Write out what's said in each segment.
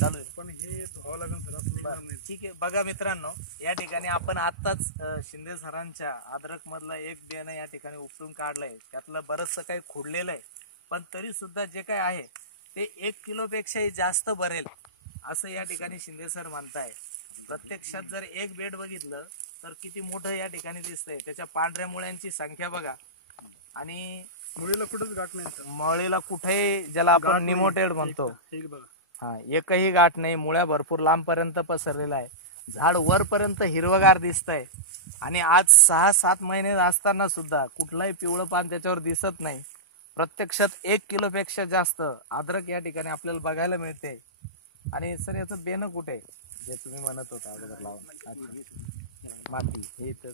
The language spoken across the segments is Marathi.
चालू आहे पण हे धुवावं लागेल सर. ठीक आहे. बघा मित्रांनो, या ठिकाणी आपण आत्ताच शिंदे सरांच्या अद्रक मधला एक बियाणं या ठिकाणी उपटून काढलंय. त्यातलं बरचसं काही खोडलेलं आहे, पण तरी सुद्धा जे काही आहे ते 1 किलोपेक्षाही जास्त भरेल असं या ठिकाणी शिंदे सर म्हणताय. प्रत्यक्षात जर एक बेड बघितलं तर किती मोठं या ठिकाणी दिसतंय. त्याच्या पांढऱ्या मुळ्यांची संख्या बघा, आणि मुळीला कुठेच गाठ नाही. मुळीला कुठेही, ज्याला आपण निमोटेड म्हणतो, हा, एकही गाठ नाही. मुळ्या भरपूर लांब पर्यंत पसरलेला आहे. झाड वरपर्यंत हिरवगार दिसतंय, आणि आज 6-7 महिने असताना सुद्धा कुठलाही पिवळं पान त्याच्यावर दिसत नाही. प्रत्यक्षात 1 किलोपेक्षा जास्त अद्रक या ठिकाणी आपल्याला बघायला मिळते. आणि सर याचं बेन कुठे जे तुम्ही म्हणत होता अगोदर लावून? माती हे तर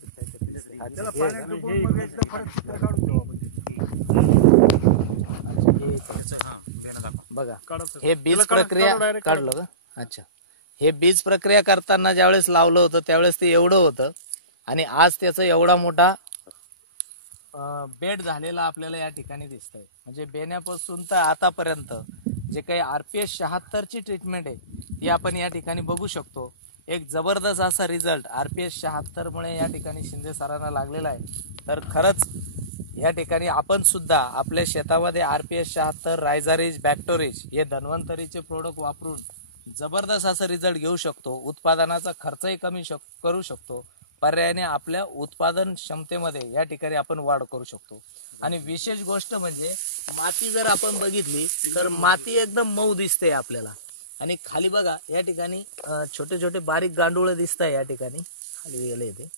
बघा, हे बीज प्रक्रिया काढलं का? अच्छा, हे बीज प्रक्रिया करताना ज्यावेळेस लावलं होतं त्यावेळेस ते एवढं होतं, आणि आज त्याचं एवढा मोठा बेड झालेला आपल्याला या ठिकाणी दिसतंय. म्हणजे बेण्यापासून तर आतापर्यंत जे काही RPS 76 ची ट्रीटमेंट आहे ती आपण या ठिकाणी बघू शकतो. एक जबरदस्त असा रिझल्ट RPS 76 मुळे या ठिकाणी शिंदे सरांना लागलेला आहे. तर खरंच या ठिकाणी आपण सुद्धा आपल्या शेतामध्ये RPS 76, रायझारिज, बॅक्टोरिज हे धन्वंतरीचे प्रोडक्ट वापरून जबरदस्त असा रिझल्ट घेऊ शकतो. उत्पादनाचा खर्चही कमी करू शकतो. पर्यायाने आपल्या उत्पादन क्षमतेमध्ये या ठिकाणी आपण वाढ करू शकतो. आणि विशेष गोष्ट म्हणजे माती जर आपण बघितली तर माती एकदम मऊ दिसते आपल्याला. आणि खाली बघा, या ठिकाणी छोटे छोटे बारीक गांडूळ दिसत आहे. या ठिकाणी खाली गेले ते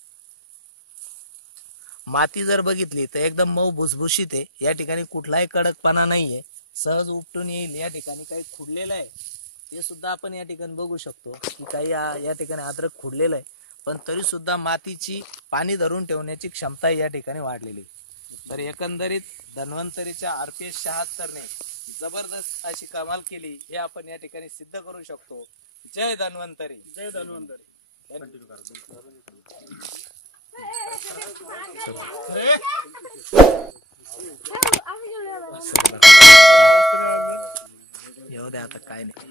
माती जर बघितली तर एकदम मऊ भुसभुशीत आहे. या ठिकाणी कुठलाही कडकपणा नाहीये, सहज उपटून येईल. या ठिकाणी काही खुडलेलं आहे ते सुद्धा आपण या ठिकाणी बघू शकतो की काही या ठिकाणी अद्रक खुडलेलं आहे, पण तरी सुद्धा मातीची पाणी धरून ठेवण्याची क्षमता या ठिकाणी वाढलेली. तर एकंदरीत धन्वंतरीच्या RPS 76 ने जबरदस्त अशी कमाल केली हे आपण या ठिकाणी सिद्ध करू शकतो. जय धन्वंतरी. जय धन्वंतरी. येऊ दे आता, काय नाही.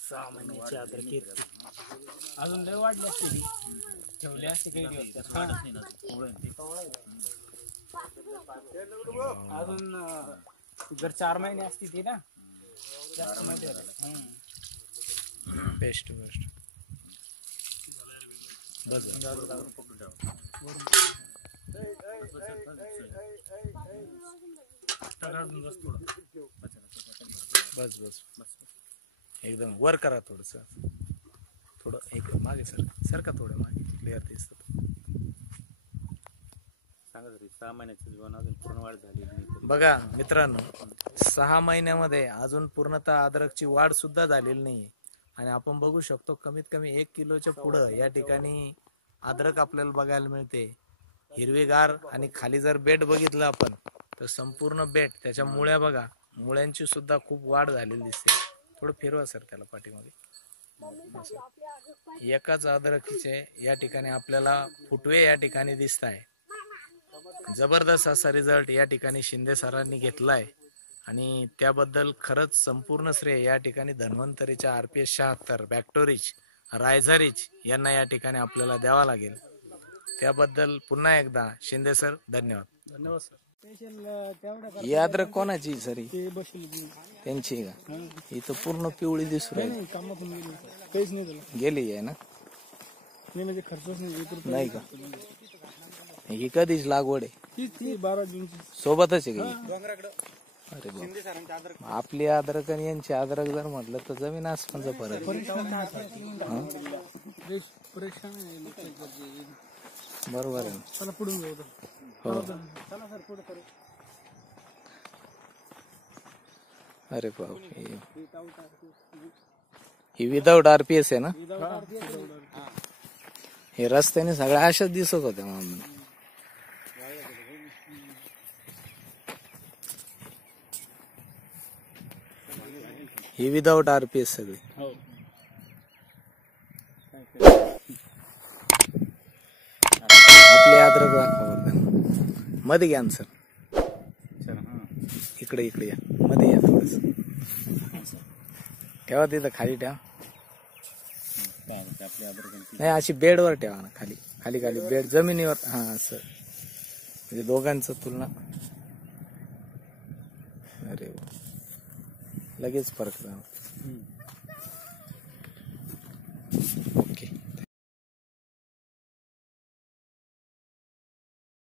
सहा महिन्याची अद्रक अजून लय वाढली असते, ठेवली असते काही दिवस. अजून जर 4 महिने असती ती ना, जास्त मोठे. Best best. बस बस एकदम वर करा. थोडस थोडं एक मागे सर का थोडं मागे, क्लिअर दिसत. सांगा 6 महिन्याचं जीवन अजून पूर्ण वाढ झाली नाही. बघा मित्रांनो, 6 महिन्यामध्ये अजून पूर्णतः अद्रकची वाढ सुद्धा झालेली नाहीये. आणि आपण बघू शकतो कमीत कमी 1 किलोच्या पुढं या ठिकाणी अद्रक आपल्याला बघायला मिळते. हिरवीगार. आणि खाली जर बेड बघितलं आपण तर संपूर्ण बेड, त्याच्या मुळ्या बघा, मुळ्यांची सुद्धा खूप वाढ झालेली दिसते. थोडं फिरवा सर त्याला पाठीमागे. एकाच अद्रकीचे या ठिकाणी आपल्याला फुटवे या ठिकाणी दिसत आहे. जबरदस्त असा रिझल्ट या ठिकाणी शिंदे सरांनी घेतलाय, आणि त्याबद्दल खरंच संपूर्ण श्रेय या ठिकाणी धन्वंतरीच्या RPS 76, बॅक्टोरिज, रायझारिज यांना या ठिकाणी आपल्याला द्यावा लागेल. त्याबद्दल पुन्हा एकदा शिंदे सर धन्यवाद. धन्यवाद सर. ही अद्रक कोणाची सरी? त्यांची का? ही तर पूर्ण पिवळी दिसू राहिली. गेली आहे ना? म्हणजे खर्चच नाही का? ही कधीच लागवड आहे? 12 जूनची सोबतच आहे का? अरे आपली अद्रक आणि यांची अद्रक जर म्हटलं तर जमीन आसमानचा फरक. बरोबर आहे. चला पुढून जाऊ. हो. चला सर पुढे करू. अरे बाप, ही विदाउट RPS आहे ना? हे रस्त्याने सगळ्या अशाच दिसत होत्या मग. ही विदाउट RPS सगळी. आपली अद्रक दाखवा बरं. मध्ये घ्या ना सर. चला हां इकडे या मध्ये या थोडस. ठेवा तिथं खाली ठेवा. काय म्हणते आपली अद्रक नाही अशी बेडवर ठेवा ना. खाली खाली खाली बेड जमिनीवर. हा असं म्हणजे दोघांचं तुलना. अरे वा. लगेच फरक जाणवतो.